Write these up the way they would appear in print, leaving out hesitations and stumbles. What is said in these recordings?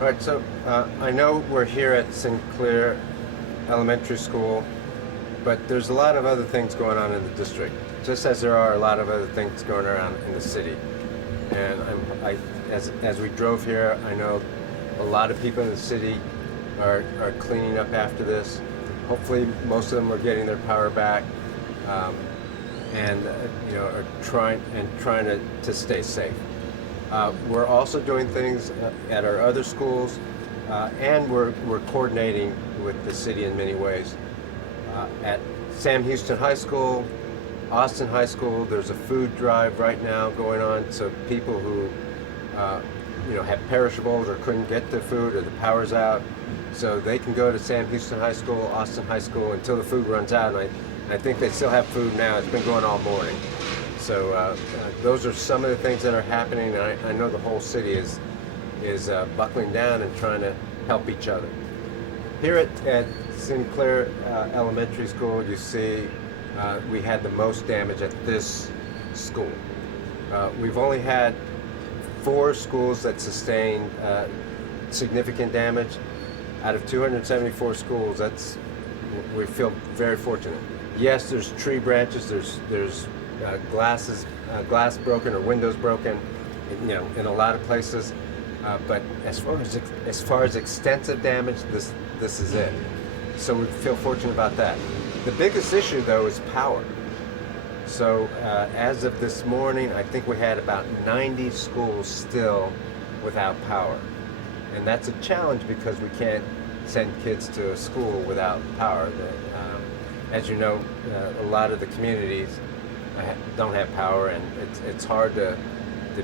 All right, so I know we're here at Sinclair Elementary School, but there's a lot of other things going on in the district, just as there are a lot of other things going around in the city. And as we drove here, I know a lot of people in the city are cleaning up after this. Hopefully, most of them are getting their power back, um, and are trying to stay safe. We're also doing things at our other schools, and we're coordinating with the city in many ways. At Sam Houston High School, Austin High School, there's a food drive right now going on, so people who have perishables or couldn't get the food or the power's out, so they can go to Sam Houston High School, Austin High School until the food runs out. And I think they still have food now. It's been going all morning. So those are some of the things that are happening, and I know the whole city is buckling down and trying to help each other. Here at Sinclair Elementary School, you see we had the most damage at this school. We've only had 4 schools that sustained significant damage. Out of 274 schools, we feel very fortunate. Yes, there's tree branches, there's glass broken or windows broken, in a lot of places. But as far as extensive damage, this is it. So we feel fortunate about that. The biggest issue, though, is power. So as of this morning, I think we had about 90 schools still without power. And that's a challenge because we can't send kids to a school without power. As you know, a lot of the communities don't have power, and it's hard to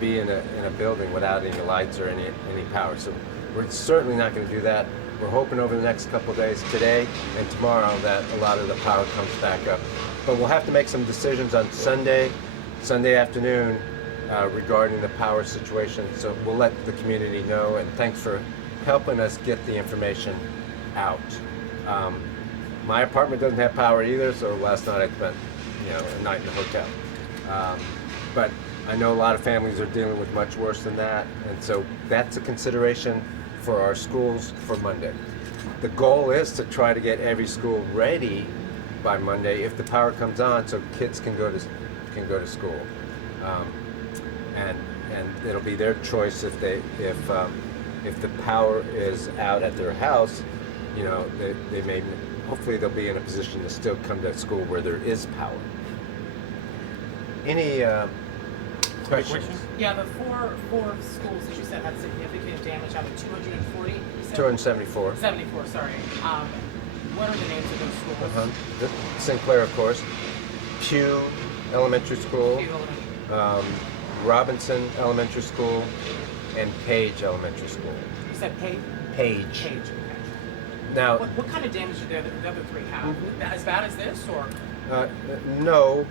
be in a building without any lights or any power. So we're certainly not going to do that. We're hoping over the next couple of days, today and tomorrow, that a lot of the power comes back up. But we'll have to make some decisions on Sunday afternoon regarding the power situation. So we'll let the community know, and thanks for helping us get the information out. My apartment doesn't have power either, so last night I spent a night in the hotel. But I know a lot of families are dealing with much worse than that, and so that's a consideration for our schools for Monday. The goal is to try to get every school ready by Monday if the power comes on, so kids can go to school, and it'll be their choice if the power is out at their house. They may, hopefully they'll be in a position to still come to school where there is power. Any questions? Yeah, the four schools that you said had significant damage out of 240. 274. 74, sorry. What are the names of those schools? Sinclair, of course. Pew Elementary School. Pew Elementary. Robinson Elementary School, and Page Elementary School. You said Page? Page. Page, okay. Now, what kind of damage did the other 3 have? As bad as this, or? No.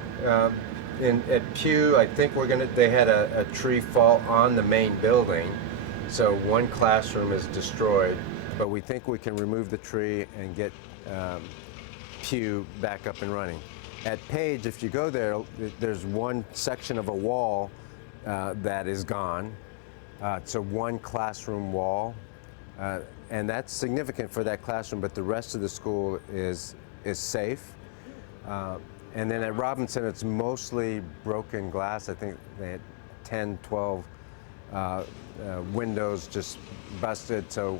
At Pew, I think they had a tree fall on the main building, so one classroom is destroyed, but we think we can remove the tree and get Pew back up and running. At Page, if you go there, there's one section of a wall that is gone. It's a one classroom wall, and that's significant for that classroom, but the rest of the school is safe. And then at Robinson, it's mostly broken glass. I think they had 10, 12 windows just busted. So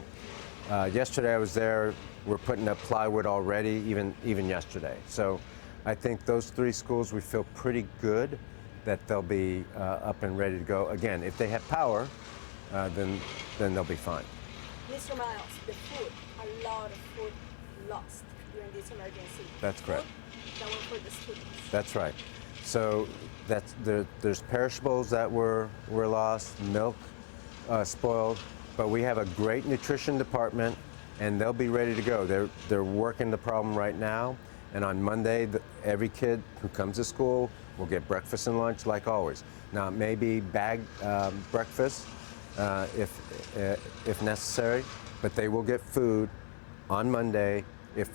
yesterday I was there. We're putting up plywood already, even yesterday. So I think those 3 schools, we feel pretty good that they'll be up and ready to go. Again, if they have power, then they'll be fine. Mr. Miles, the food, a lot of food lost during this emergency. That's correct. That were for the students. That's right. So there's perishables that were lost, milk spoiled, but we have a great nutrition department, and they'll be ready to go. They're working the problem right now, and on Monday, every kid who comes to school will get breakfast and lunch like always. Now, it may be bagged breakfast if necessary, but they will get food on Monday if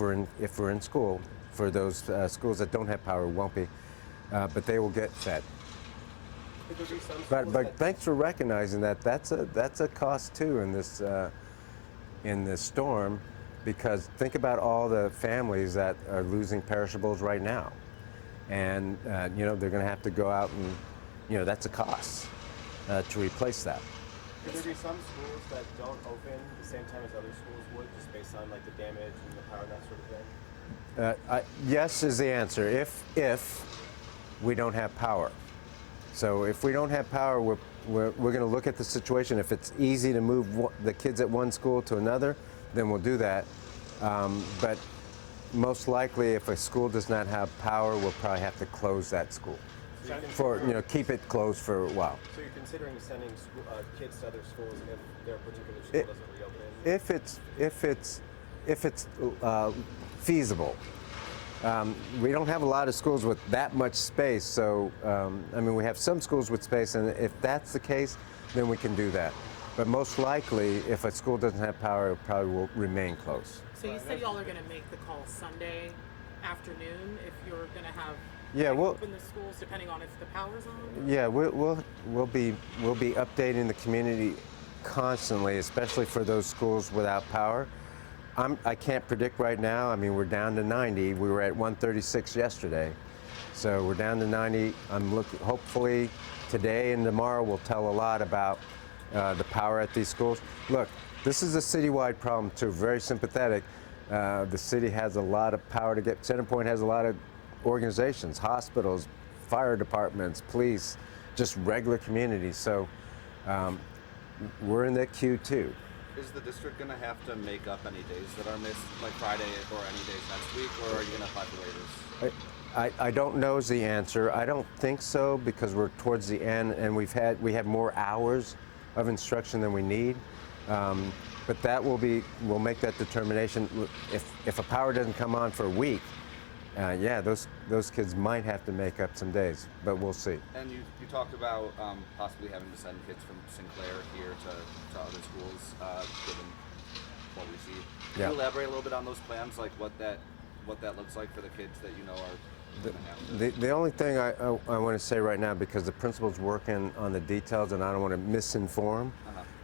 we're in school. For those schools that don't have power, won't be, but they will get fed. Could there be some schools But that thanks for recognizing that. That's a cost too in this storm, because think about all the families that are losing perishables right now, and they're going to have to go out and that's a cost to replace that. could there be some schools that don't open at the same time as other schools would, just based on like the damage and the power and that sort of thing? Yes is the answer. If we don't have power. So if we don't have power, we're going to look at the situation. If it's easy to move the kids at one school to another, then we'll do that. But most likely, if a school does not have power, we'll probably have to close that school keep it closed for a while. So you're considering sending kids to other schools if their particular school doesn't reopen? If it's feasible. We don't have a lot of schools with that much space, so we have some schools with space, and if that's the case, then we can do that. But most likely, if a school doesn't have power, it probably will remain closed. So you said y'all are going to make the call Sunday afternoon if you're going to have open the schools depending on if the power's on? Yeah, we'll be updating the community constantly, especially for those schools without power. I can't predict right now. We're down to 90. We were at 136 yesterday, so we're down to 90. I'm looking. Hopefully, today and tomorrow will tell a lot about the power at these schools. Look, this is a citywide problem too. Very sympathetic. The city has a lot of power to get. Centerpoint has a lot of organizations, hospitals, fire departments, police, just regular communities. So we're in that queue too. Is the district going to have to make up any days that are missed, like Friday or any days next week, or are you going to apply for waivers? I don't know is the answer. I don't think so, because we're towards the end and we have more hours of instruction than we need. But we'll make that determination. If a power doesn't come on for a week, those kids might have to make up some days, but we'll see. And you talked about possibly having to send kids from Sinclair here to other schools, given what we see. Can you elaborate a little bit on those plans, like what that looks like for the kids that are going to have to? The only thing I want to say right now, because the principal's working on the details and I don't want to misinform,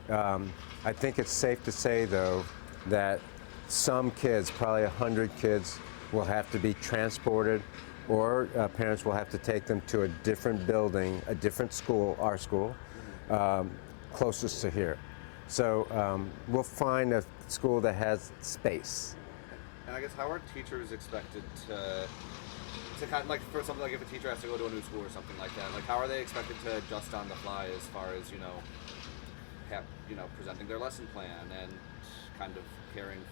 I think it's safe to say, though, that some kids, probably 100 kids, will have to be transported, or parents will have to take them to a different building, a different school, our school, closest to here. So we'll find a school that has space. And I guess how are teachers expected to kind of, like, for something like if a teacher has to go to a new school or something like that, like how are they expected to adjust on the fly as far as presenting their lesson plan and kind of carrying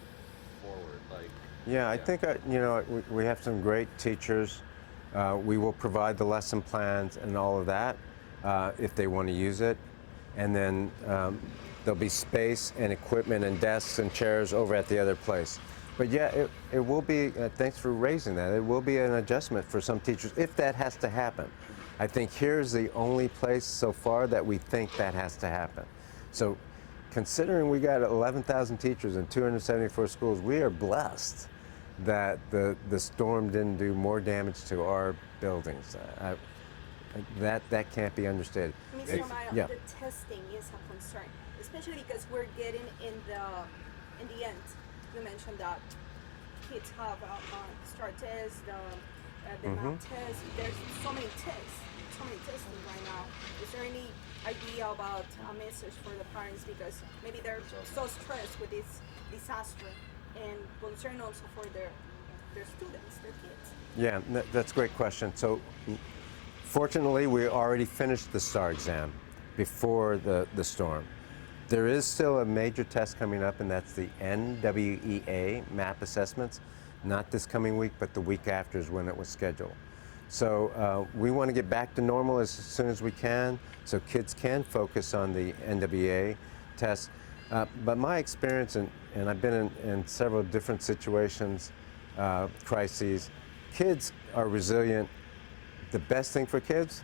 forward, like? I think we have some great teachers. We will provide the lesson plans and all of that if they want to use it, and then there'll be space and equipment and desks and chairs over at the other place. But it will be. Thanks for raising that. It will be an adjustment for some teachers if that has to happen. I think here's the only place so far that we think that has to happen. So, considering we got 11,000 teachers in 274 schools, we are blessed that the storm didn't do more damage to our buildings. That can't be understated. Mr. Miles, the testing is a concern, especially because we're getting in the end. You mentioned that kids have STAR tests, the math test. There's so many testing right now. Is there any idea about a message for the parents, because maybe they're so stressed with this disaster and concern also for their students, their kids? Yeah, that's a great question. So fortunately, we already finished the STAR exam before the storm. There is still a major test coming up, and that's the NWEA MAP assessments. Not this coming week, but the week after is when it was scheduled. So we want to get back to normal as soon as we can, so kids can focus on the NWEA test. But my experience, and I've been in several different situations, crises, kids are resilient. The best thing for kids,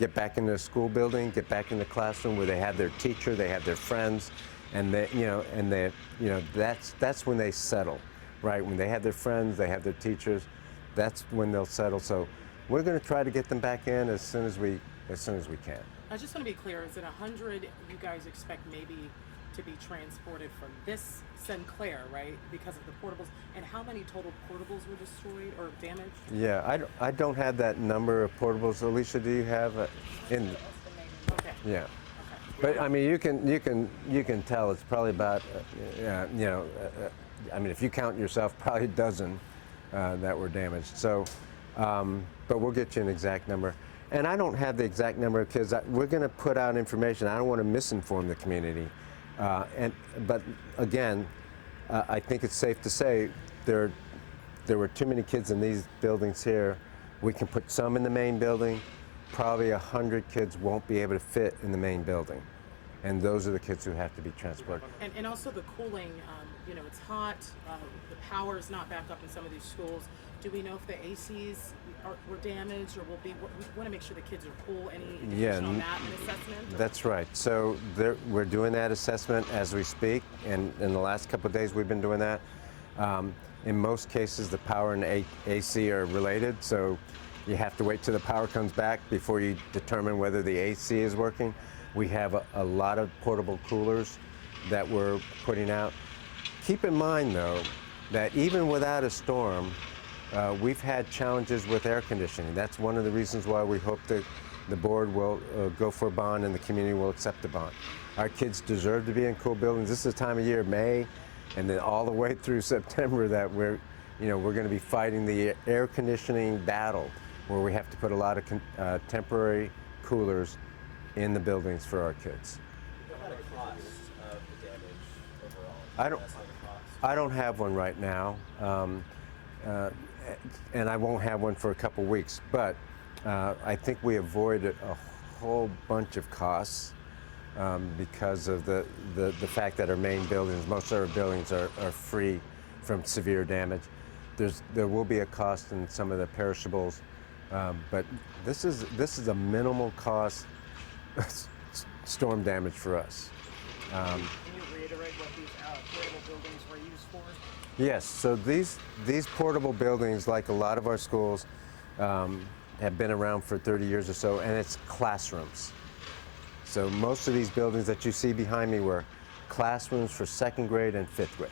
get back in the school building, get back in the classroom where they have their teacher, they have their friends, and that's when they settle, right? When they have their friends, they have their teachers, that's when they'll settle. So we're going to try to get them back in as soon as we can. I just want to be clear, is it 100 you guys expect maybe to be transported from this Sinclair, right, because of the portables? And how many total portables were destroyed or damaged? Yeah, I don't have that number of portables. Alicia, do you have in? Okay. Yeah. Okay. But I mean, you can tell it's probably about, I mean, if you count yourself, probably a dozen that were damaged. So, but we'll get you an exact number. And I don't have the exact number because we're going to put out information. I don't want to misinform the community. But again, I think it's safe to say there were too many kids in these buildings here. We can put some in the main building. Probably 100 kids won't be able to fit in the main building. And those are the kids who have to be transported. And also the cooling, it's hot, the power is not back up in some of these schools. Do we know if the ACs were damaged or will be? We want to make sure the kids are cool. Any indication on that, an assessment? That's right. So we're doing that assessment as we speak, and in the last couple of days we've been doing that. In most cases, the power and AC are related, so you have to wait till the power comes back before you determine whether the AC is working. We have a lot of portable coolers that we're putting out. Keep in mind, though, that even without a storm, we've had challenges with air conditioning. That's one of the reasons why we hope that the board will go for a bond and the community will accept the bond. Our kids deserve to be in cool buildings. This is the time of year, May, and then all the way through September, that we're going to be fighting the air conditioning battle, where we have to put a lot of temporary coolers in the buildings for our kids. What about the cost of the damage overall? I don't have one right now, and I won't have one for a couple weeks. But I think we avoided a whole bunch of costs because of the fact that our main buildings, most of our buildings are free from severe damage. There will be a cost in some of the perishables, but this is a minimal cost storm damage for us. Can you reiterate what these portable buildings were used for? Yes, so these portable buildings, like a lot of our schools, have been around for 30 years or so, and it's classrooms. So most of these buildings that you see behind me were classrooms for 2nd grade and 5th grade.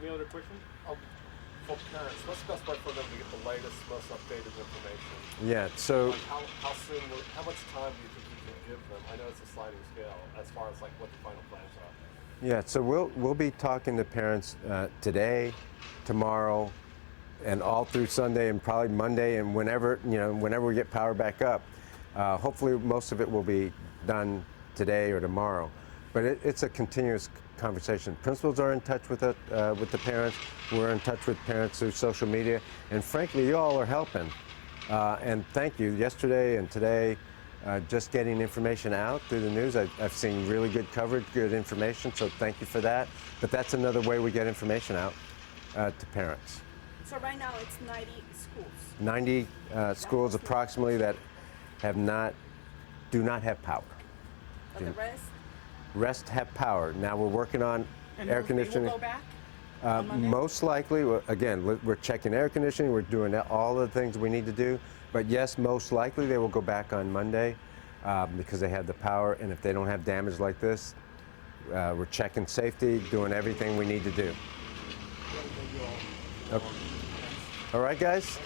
Any other questions? For parents, what's the best way for them to get the latest, most updated information? Yeah, so Like how much time do you think you can give them? I know it's a sliding scale as far as like what the final plans are. yeah, so we'll be talking to parents today, tomorrow, and all through Sunday, and probably Monday, and whenever we get power back up. Hopefully, most of it will be done today or tomorrow. But it's a continuous conversation. Principals are in touch with the parents. We're in touch with parents through social media, and frankly, you all are helping. And thank you. Yesterday and today, just getting information out through the news. I've seen really good coverage, good information. So thank you for that. But that's another way we get information out to parents. So right now it's 90 schools. 90 schools approximately that do not have power. But the Rest have power. Now we're working on And air they conditioning. will go back on Monday? Most likely, again, we're checking air conditioning. We're doing all the things we need to do. But yes, most likely they will go back on Monday because they have the power. And if they don't have damage like this, we're checking safety, doing everything we need to do. Okay. All right, guys.